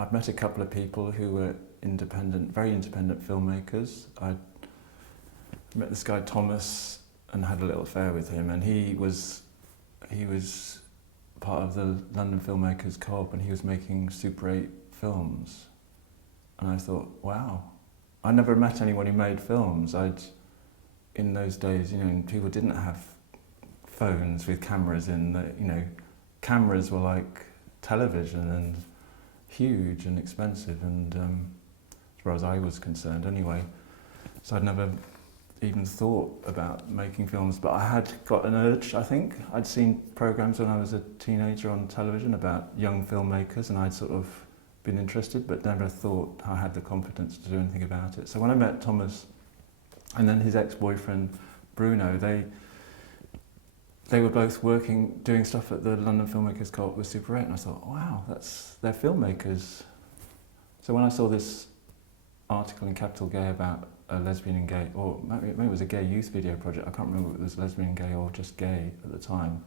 I've met a couple of people who were independent, very independent filmmakers. I met this guy Thomas and had a little affair with him, and he was part of the London Filmmakers Co-op, and he was making Super 8 films. And I thought, wow, I never met anyone who made films. In those days, people didn't have phones with cameras in. Cameras were like television and huge and expensive, and as far as I was concerned anyway. So I'd never even thought about making films, but I had got an urge, I think. I'd seen programs when I was a teenager on television about young filmmakers, and I'd sort of been interested, but never thought I had the confidence to do anything about it. So when I met Thomas and then his ex-boyfriend Bruno, they were both doing stuff at the London Filmmakers Co-op with Super 8, and I thought, wow, they're filmmakers. So when I saw this article in Capital Gay about a lesbian and gay, or maybe it was a gay youth video project, I can't remember if it was lesbian, gay, or just gay at the time,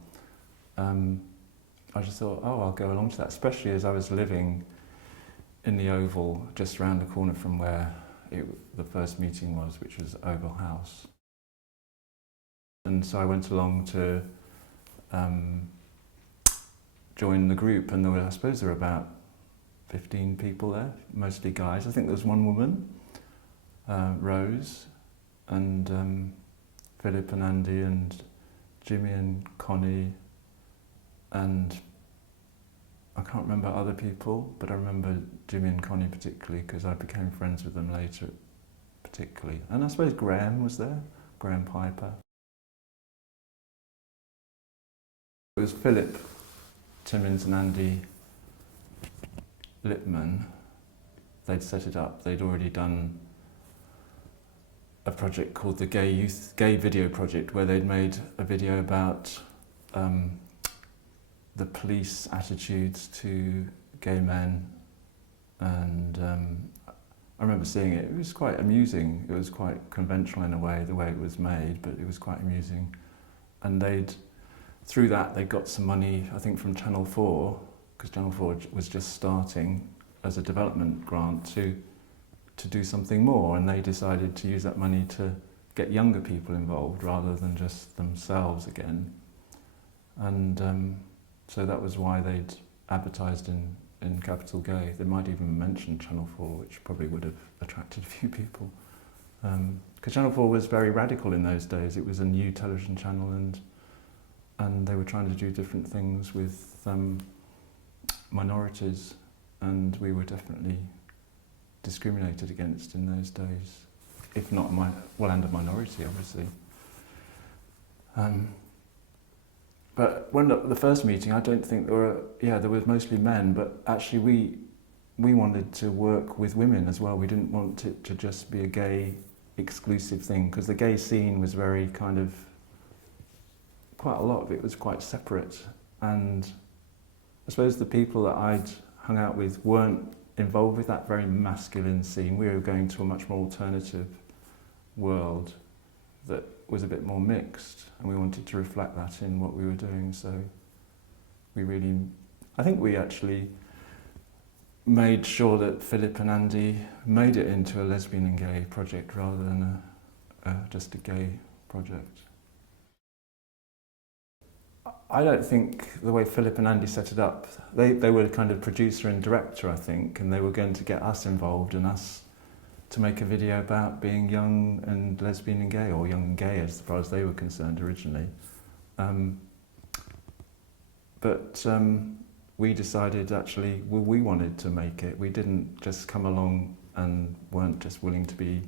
I just thought, oh, I'll go along to that, especially as I was living in the Oval, just around the corner from where the first meeting was, which was Oval House. And so I went along to join the group, and I suppose there were about 15 people there, mostly guys. I think there was one woman, Rose, and Philip and Andy and Jimmy and Connie, and I can't remember other people, but I remember Jimmy and Connie particularly because I became friends with them later, particularly. And I suppose Graham was there, Graham Piper. It was Philip Timmins and Andy Lippman. They'd set it up. They'd already done a project called the Gay Video Project, where they'd made a video about the police attitudes to gay men, and I remember seeing it. It was quite amusing. It was quite conventional in a way, the way it was made, but it was quite amusing. And through that, they got some money, I think, from Channel 4, because Channel 4 was just starting as a development grant to do something more, and they decided to use that money to get younger people involved rather than just themselves again. And so that was why they'd advertised in Capital Gay. They might even mention Channel 4, which probably would have attracted a few people. Because Channel 4 was very radical in those days. It was a new television channel, and they were trying to do different things with minorities, and we were definitely discriminated against in those days, if not and a minority, obviously. But when the first meeting, I don't think there were mostly men, but actually we wanted to work with women as well. We didn't want it to just be a gay exclusive thing, because the gay scene was very quite a lot of it was quite separate, and I suppose the people that I'd hung out with weren't involved with that very masculine scene. We were going to a much more alternative world that was a bit more mixed, and we wanted to reflect that in what we were doing. So I think we actually made sure that Philip and Andy made it into a lesbian and gay project rather than just a gay project. I don't think the way Philip and Andy set it up, they were kind of producer and director, I think, and they were going to get us involved and us to make a video about being young and lesbian and gay, or young and gay as far as they were concerned originally. But we decided actually we wanted to make it. We didn't just come along and weren't just willing to be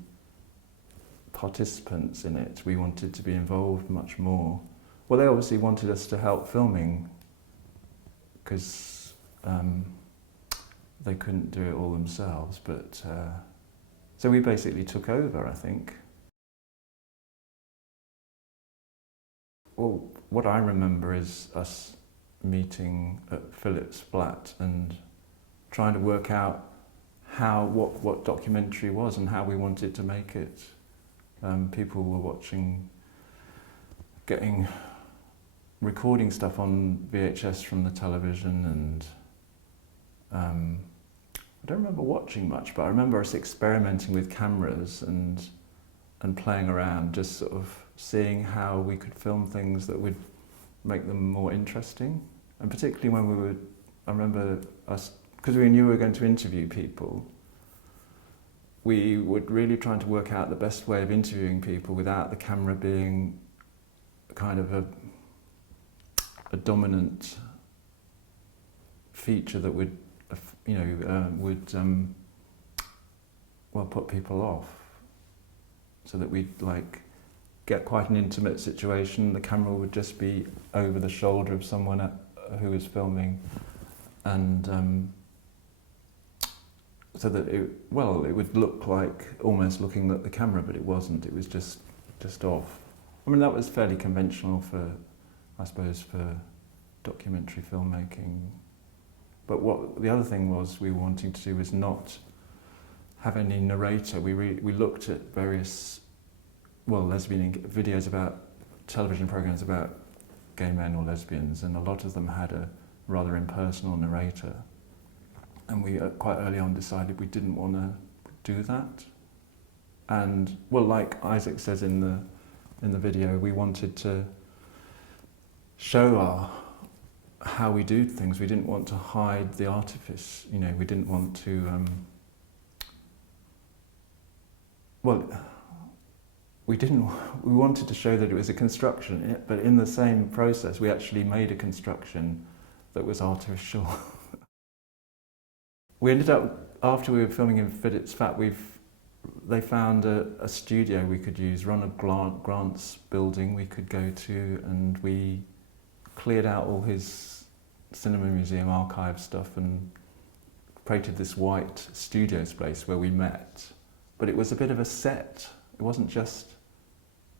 participants in it. We wanted to be involved much more. Well, they obviously wanted us to help filming because they couldn't do it all themselves, but so we basically took over, I think. Well, what I remember is us meeting at Philip's flat and trying to work out what documentary was and how we wanted to make it. People were watching, recording stuff on VHS from the television, and I don't remember watching much, but I remember us experimenting with cameras and playing around, just sort of seeing how we could film things that would make them more interesting. And particularly when we were, I remember us, because we knew we were going to interview people, we were really trying to work out the best way of interviewing people without the camera being kind of a dominant feature that would, put people off. So that we'd like get quite an intimate situation. The camera would just be over the shoulder of someone who was filming, and so that it would look like almost looking at the camera, but it wasn't. It was just off. I mean, that was fairly conventional for, I suppose, for documentary filmmaking. But what the other thing was we were wanting to do was not have any narrator. We looked at various, lesbian videos about television programs about gay men or lesbians, and a lot of them had a rather impersonal narrator. And we quite early on decided we didn't want to do that. And like Isaac says in the video, we wanted to show how we do things. We didn't want to hide the artifice. We didn't want to. We wanted to show that it was a construction, but in the same process, we actually made a construction that was artificial. We ended up, after we were filming in Fiddick's Fat, they found a studio we could use, Ronald Grant's building we could go to, and we cleared out all his Cinema Museum archive stuff and created this white studio space where we met. But it was a bit of a set. It wasn't just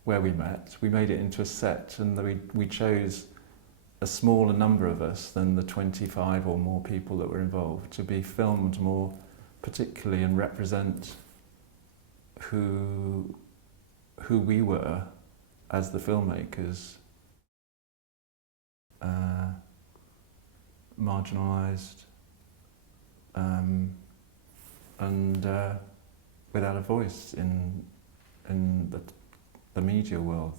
where we met. We made it into a set, and we chose a smaller number of us than the 25 or more people that were involved to be filmed more particularly and represent who we were as the filmmakers, marginalised and without a voice in the media world.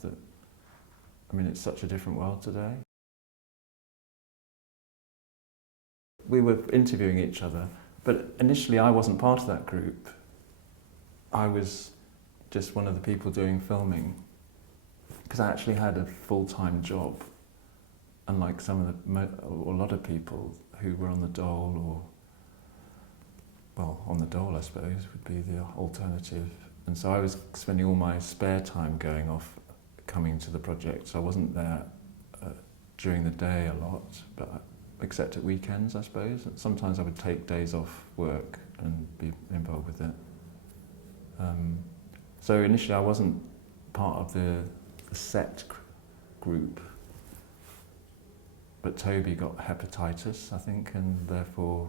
It's such a different world today. We were interviewing each other, but initially I wasn't part of that group. I was just one of the people doing filming, because I actually had a full-time job, unlike a lot of people who were on the dole, on the dole I suppose would be the alternative. And so I was spending all my spare time coming to the project, so I wasn't there during the day a lot, but except at weekends, I suppose. Sometimes I would take days off work and be involved with it. So initially I wasn't part of the set group, but Toby got hepatitis, I think, and therefore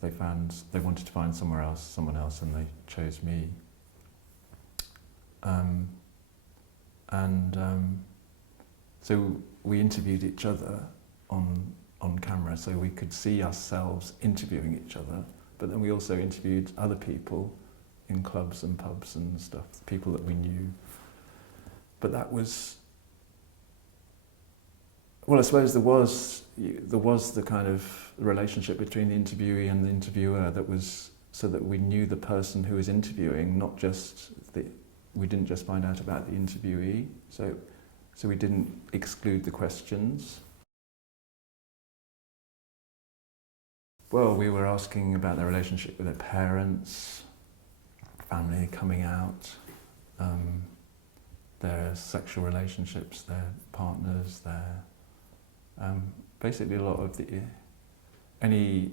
they wanted to find someone else, and they chose me. So we interviewed each other on camera, so we could see ourselves interviewing each other, but then we also interviewed other people in clubs and pubs and stuff, people that we knew. But that was, I suppose there was the kind of relationship between the interviewee and the interviewer that was so that we knew the person who was interviewing, not just we didn't just find out about the interviewee, so we didn't exclude the questions. Well, we were asking about their relationship with their parents, family coming out, their sexual relationships, their partners, basically a lot of any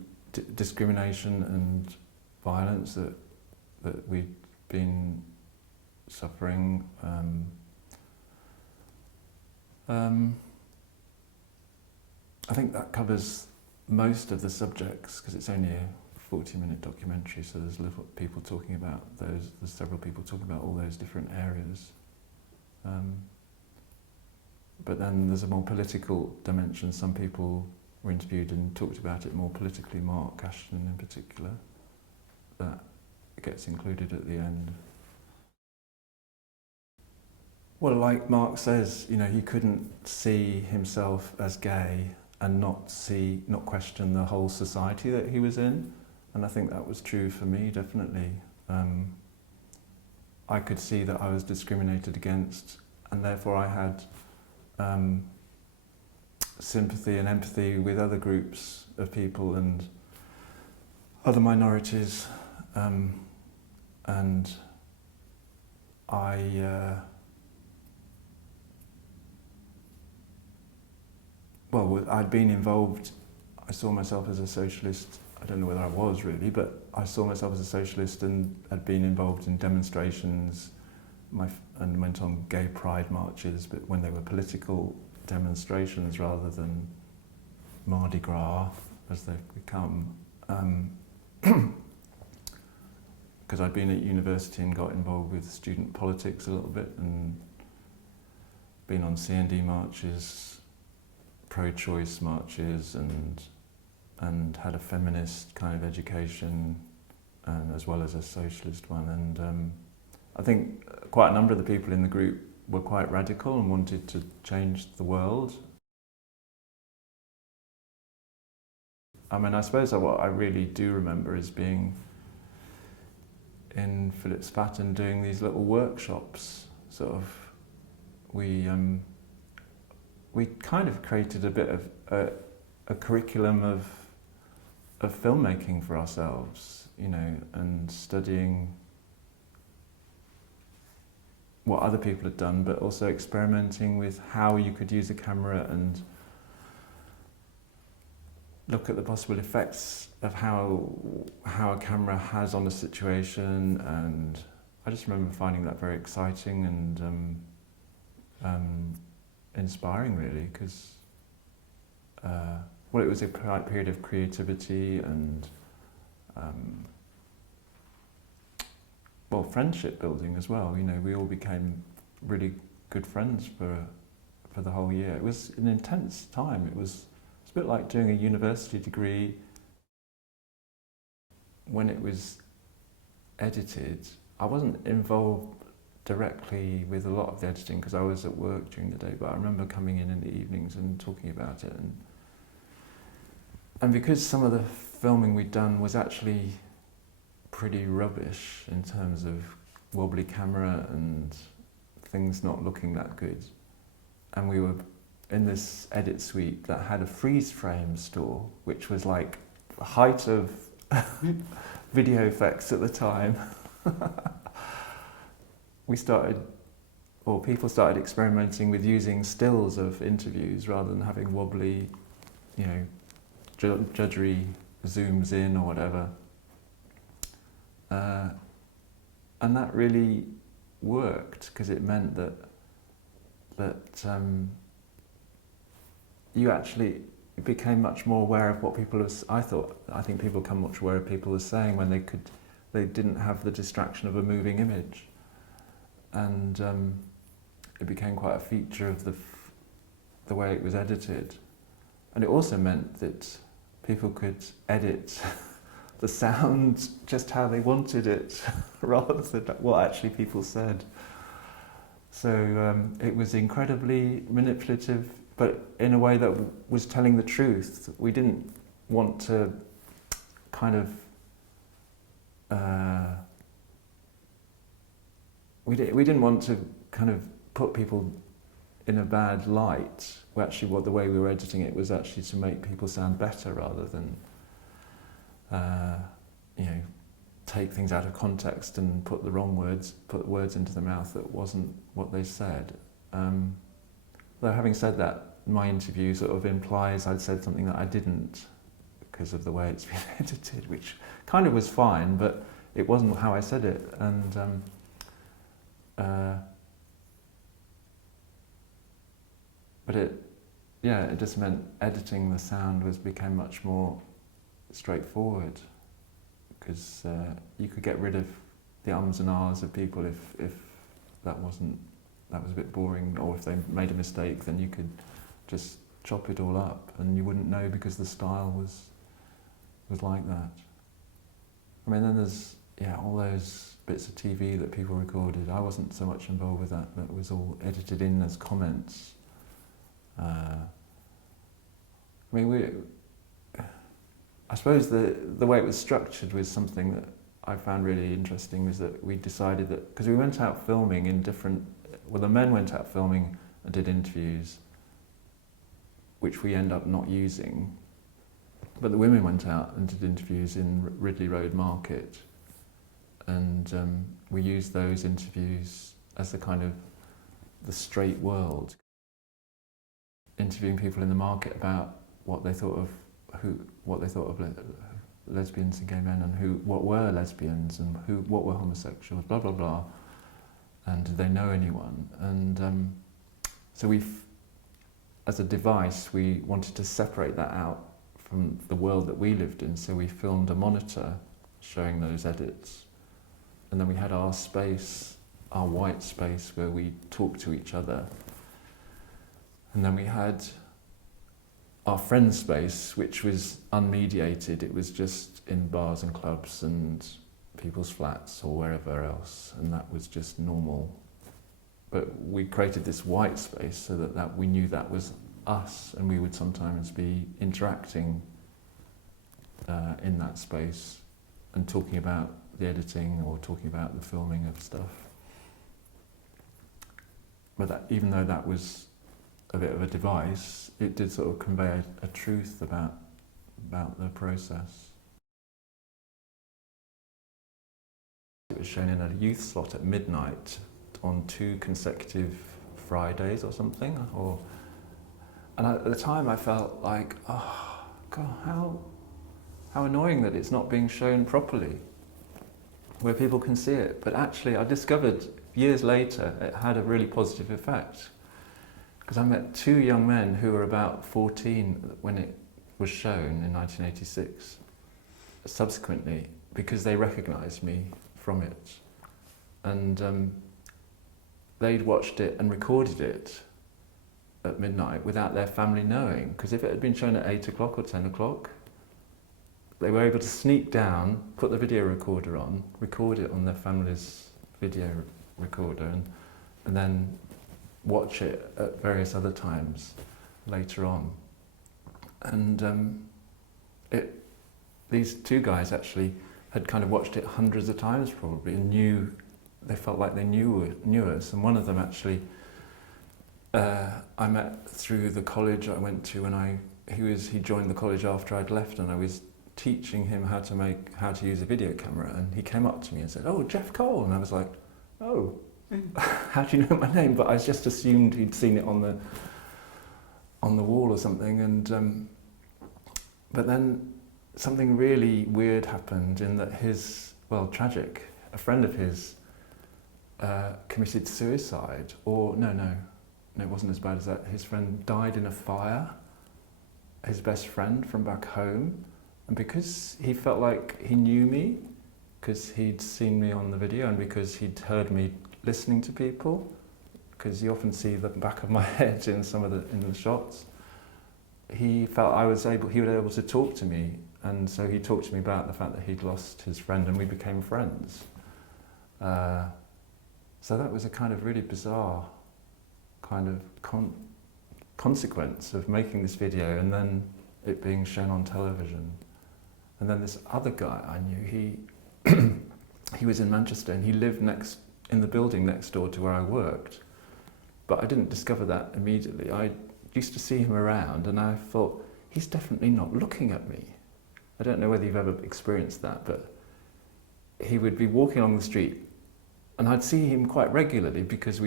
discrimination and violence that we'd been suffering. I think that covers most of the subjects, because it's only a 40-minute documentary, so there's people talking about those. There's several people talking about all those different areas. But then there's a more political dimension. Some people were interviewed and talked about it more politically, Mark Ashton in particular. that gets included at the end. Well, like Mark says, you know, he couldn't see himself as gay and not question the whole society that he was in, and I think that was true for me, definitely. I could see that I was discriminated against, and therefore I had sympathy and empathy with other groups of people and other minorities, and I'd been involved. I saw myself as a socialist. I don't know whether I was really, but I saw myself as a socialist and had been involved in demonstrations and went on gay pride marches, but when they were political demonstrations rather than Mardi Gras, as they've become. Because I'd been at university and got involved with student politics a little bit and been on CND marches, pro-choice marches, and had a feminist kind of education, as well as a socialist one. And I think quite a number of the people in the group were quite radical and wanted to change the world. I mean, I suppose what I really do remember is being in Philips-Patten doing these little workshops. Sort of, we kind of created a bit of a curriculum of filmmaking for ourselves, you know, and studying what other people had done, but also experimenting with how you could use a camera and look at the possible effects of how a camera has on a situation. And I just remember finding that very exciting and inspiring, really, because it was a period of creativity and friendship building as well. You know, we all became really good friends for the whole year. It was an intense time. It's a bit like doing a university degree. When it was edited, I wasn't involved directly with a lot of the editing because I was at work during the day, but I remember coming in the evenings and talking about it. And because some of the filming we'd done was actually pretty rubbish in terms of wobbly camera and things not looking that good, and we were in this edit suite that had a freeze frame store, which was like the height of video effects at the time. People started experimenting with using stills of interviews rather than having wobbly, you know, judgery zooms in or whatever. And that really worked because it meant that you actually became much more aware of what people I think people become much aware of people were saying when they didn't have the distraction of a moving image. And it became quite a feature of the way it was edited. And it also meant that people could edit the sound just how they wanted it, rather than what actually people said. So it was incredibly manipulative, but in a way that was telling the truth. We didn't want to kind of we didn't want to kind of put people in a bad light. The way we were editing it was actually to make people sound better rather than take things out of context and put words into their mouth that wasn't what they said. Though having said that, my interview sort of implies I'd said something that I didn't because of the way it's been edited, which kind of was fine, but it wasn't how I said it. And but it just meant editing the sound became much more straightforward, because you could get rid of the ums and ahs of people if that was a bit boring, or if they made a mistake, then you could just chop it all up and you wouldn't know because the style was like that. I mean, then there's all those bits of TV that people recorded. I wasn't so much involved with that. That was all edited in as comments. I mean, I suppose the way it was structured was something that I found really interesting, was that we decided that, because we went out filming in different, well, the men went out filming and did interviews, which we end up not using, but the women went out and did interviews in Ridley Road Market, and we used those interviews as the kind of the straight world, interviewing people in the market about what they thought of lesbians and gay men, and what were lesbians, and what were homosexuals, blah blah blah, and did they know anyone? And so as a device, we wanted to separate that out from the world that we lived in. So we filmed a monitor showing those edits, and then we had our space, our white space, where we talked to each other, and then we had our friend space, which was unmediated. It was just in bars and clubs and people's flats or wherever else, and that was just normal. But we created this white space so that we knew that was us, and we would sometimes be interacting in that space and talking about the editing or talking about the filming of stuff. But even though that was a bit of a device, it did sort of convey a truth about the process. It was shown in a youth slot at midnight on 2 consecutive Fridays or something, and at the time I felt like, oh God, how annoying that it's not being shown properly, where people can see it. But actually I discovered years later it had a really positive effect, because I met 2 young men who were about 14 when it was shown in 1986, subsequently, because they recognised me from it. And they'd watched it and recorded it at midnight without their family knowing, because if it had been shown at 8 o'clock or 10 o'clock, they were able to sneak down, put the video recorder on, record it on their family's video recorder, and then watch it at various other times later on. And these 2 guys actually had kind of watched it hundreds of times probably, and they felt like they knew us. And one of them actually I met through the college I went to when he joined the college after I'd left, and I was teaching him how to use a video camera, and he came up to me and said, "Oh, Jeff Cole," and I was like, "Oh, how do you know my name?" But I just assumed he'd seen it on the wall or something. And but then something really weird happened, in that tragic, a friend of his committed suicide, or no, it wasn't as bad as that. His friend died in a fire, his best friend from back home, and because he felt like he knew me, because he'd seen me on the video, and because he'd heard me listening to people, because you often see the back of my head in the shots, he felt he was able to talk to me, and so he talked to me about the fact that he'd lost his friend, and we became friends. So that was a kind of really bizarre kind of consequence of making this video and then it being shown on television. And then this other guy I knew, he was in Manchester, and he lived in the building next door to where I worked. But I didn't discover that immediately. I used to see him around, and I thought, he's definitely not looking at me. I don't know whether you've ever experienced that, but he would be walking along the street, and I'd see him quite regularly because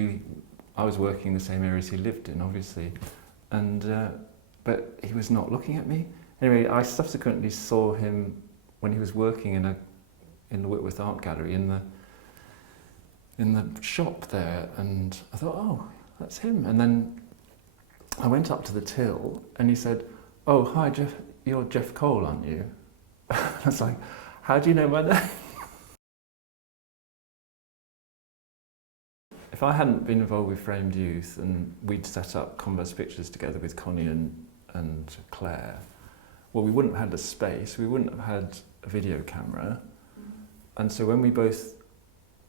I was working in the same areas he lived in, obviously, and but he was not looking at me. Anyway, I subsequently saw him when he was working in the Whitworth Art Gallery in the shop there, and I thought, oh, that's him. And then I went up to the till, and he said, "Oh, hi, Jeff. You're Jeff Cole, aren't you?" I was like, "How do you know my name?" If I hadn't been involved with Framed Youth and we'd set up Converse Pictures together with Connie and Claire, well, we wouldn't have had a space, we wouldn't have had a video camera, And so when we both,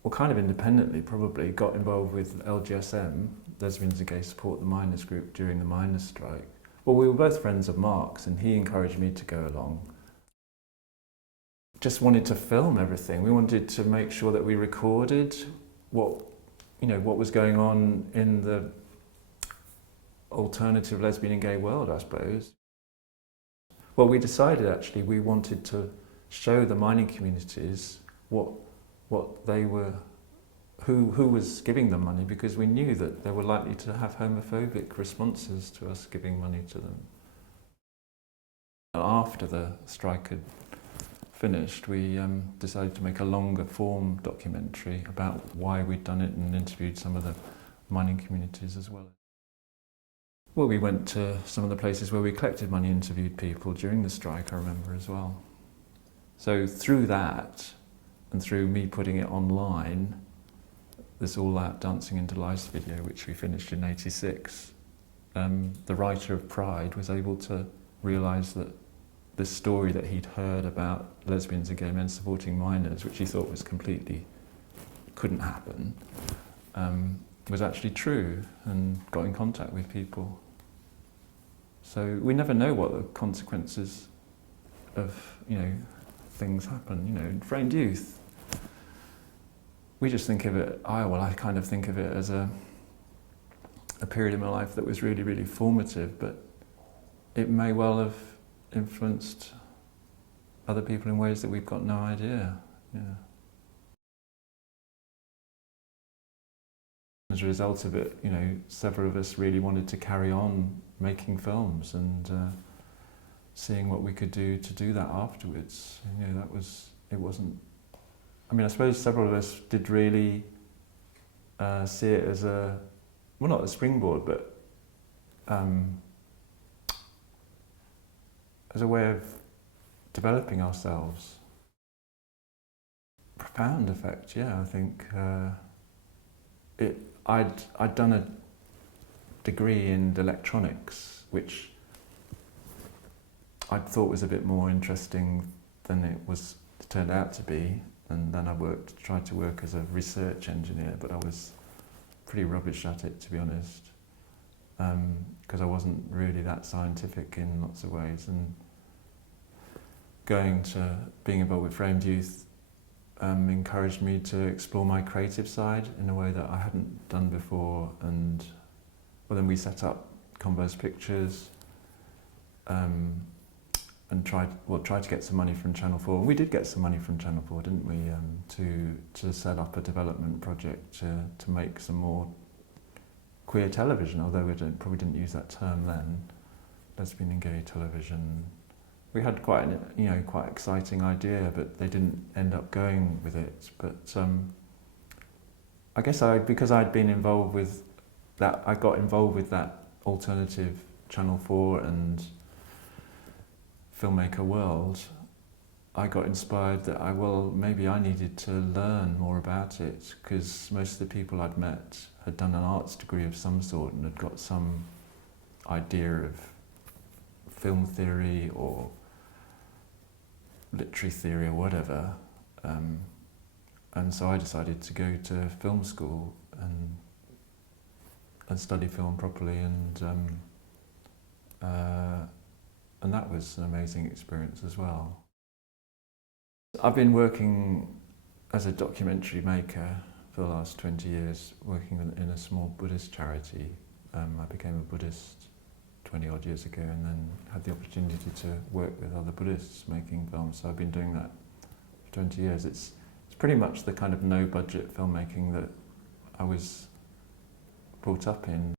well, kind of independently probably, got involved with LGSM, Lesbians and Gay Support the Miners group, during the miners' strike, well, we were both friends of Mark's and he encouraged me to go along. Just wanted to film everything. We wanted to make sure that we recorded what was going on in the alternative lesbian and gay world, I suppose. Well, we decided actually we wanted to show the mining communities what they were, who was giving them money, because we knew that they were likely to have homophobic responses to us giving money to them. After the strike had finished, we decided to make a longer form documentary about why we'd done it and interviewed some of the mining communities as well. Well, we went to some of the places where we collected money, interviewed people during the strike, I remember as well. So through that, and through me putting it online, this All Out Dancing into Lice video, which we finished in '86, the writer of Pride was able to realise that this story that he'd heard about lesbians and gay men supporting miners, which he thought was couldn't happen, was actually true, and got in contact with people. So we never know what the consequences of, things happen. In Framed Youth, we just think of it, I kind of think of it as a period in my life that was really, really formative, but it may well have influenced other people in ways that we've got no idea. Yeah. As a result of it, several of us really wanted to carry on making films and seeing what we could do to do that afterwards. It wasn't, I suppose several of us did really see it as not a springboard, but as a way of developing ourselves. Profound effect, yeah. I think I'd done a degree in electronics, which I thought was a bit more interesting than it turned out to be. And then I tried to work as a research engineer, but I was pretty rubbish at it, to be honest, because I wasn't really that scientific in lots of ways. And being involved with Framed Youth encouraged me to explore my creative side in a way that I hadn't done before. And then we set up Converse Pictures and tried to get some money from Channel 4. We did get some money from Channel 4, didn't we, to set up a development project to make some more queer television, although we probably didn't use that term then, lesbian and gay television. We had quite quite exciting idea, but they didn't end up going with it. But I guess because I'd been involved with that, I got involved with that alternative Channel 4 and filmmaker world. I got inspired that maybe I needed to learn more about it, because most of the people I'd met had done an arts degree of some sort and had got some idea of film theory or literary theory or whatever, and so I decided to go to film school and study film properly, and that was an amazing experience as well. I've been working as a documentary maker for the last 20 years, working in a small Buddhist charity. I became a Buddhist 20 odd years ago, and then had the opportunity to work with other Buddhists making films. So I've been doing that for 20 years. It's pretty much the kind of no budget filmmaking that I was brought up in.